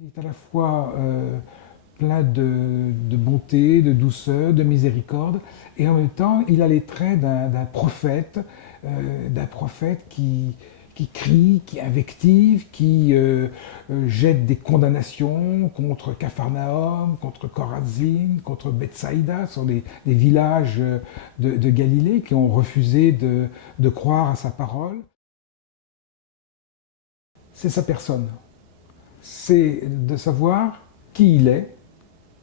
Il est à la fois plein de bonté, de douceur, de miséricorde, et en même temps, il a les traits d'un prophète qui crie, qui invective, qui jette des condamnations contre Capharnaüm, contre Chorazin, contre Bethsaïda, sur les villages de Galilée qui ont refusé de croire à sa parole. C'est sa personne. C'est de savoir qui il est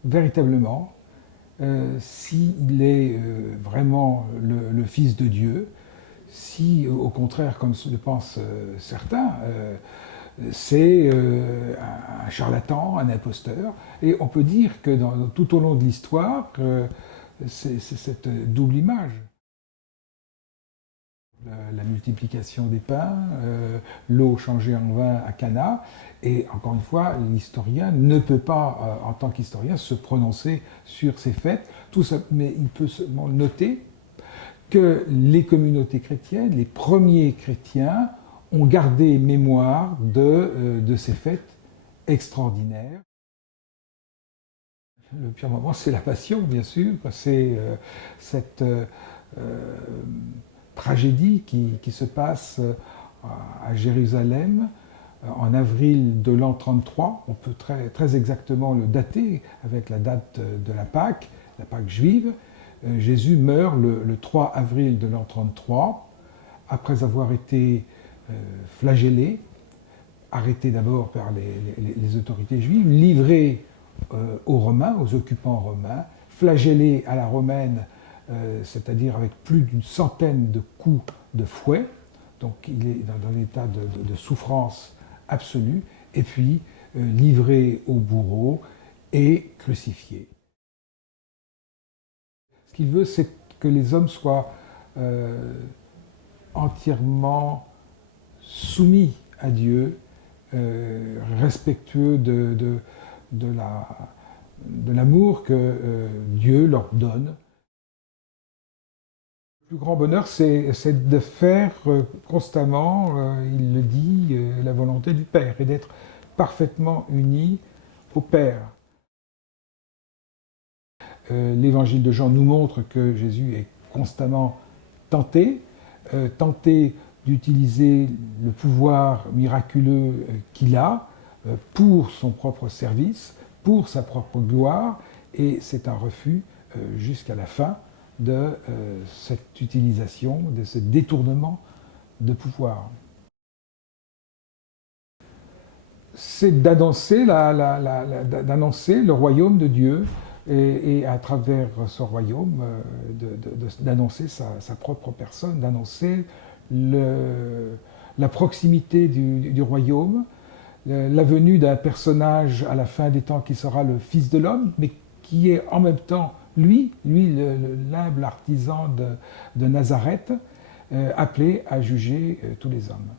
véritablement, s'il est vraiment le Fils de Dieu, si au contraire, comme le pensent certains, c'est un charlatan, un imposteur. Et on peut dire que tout au long de l'histoire, c'est cette double image. La multiplication des pains, l'eau changée en vin à Cana, et encore une fois, l'historien ne peut pas, en tant qu'historien, se prononcer sur ces fêtes, tout ça, mais il peut seulement noter que les communautés chrétiennes, les premiers chrétiens, ont gardé mémoire de ces fêtes extraordinaires. Le pire moment, c'est la Passion, bien sûr, c'est cette tragédie qui se passe à Jérusalem en avril de l'an 33. On peut très exactement le dater avec la date de la Pâque juive. Jésus meurt le 3 avril de l'an 33, après avoir été flagellé, arrêté d'abord par les autorités juives, livré aux Romains, aux occupants romains, flagellé à la romaine, c'est-à-dire avec plus d'une centaine de coups de fouet, donc il est dans un état de souffrance absolue, et puis livré au bourreau et crucifié. Ce qu'il veut, c'est que les hommes soient entièrement soumis à Dieu, respectueux de l'amour que Dieu leur donne. Le plus grand bonheur, c'est de faire constamment, il le dit, la volonté du Père, et d'être parfaitement unis au Père. L'évangile de Jean nous montre que Jésus est constamment tenté, tenté d'utiliser le pouvoir miraculeux qu'il a pour son propre service, pour sa propre gloire, et c'est un refus jusqu'à la fin de cette utilisation, de ce détournement de pouvoir. C'est d'annoncer le royaume de Dieu et à travers ce royaume, d'annoncer sa propre personne, d'annoncer la proximité du royaume, la venue d'un personnage à la fin des temps qui sera le Fils de l'homme, mais qui est en même temps, lui l'humble artisan de Nazareth, appelé à juger tous les hommes.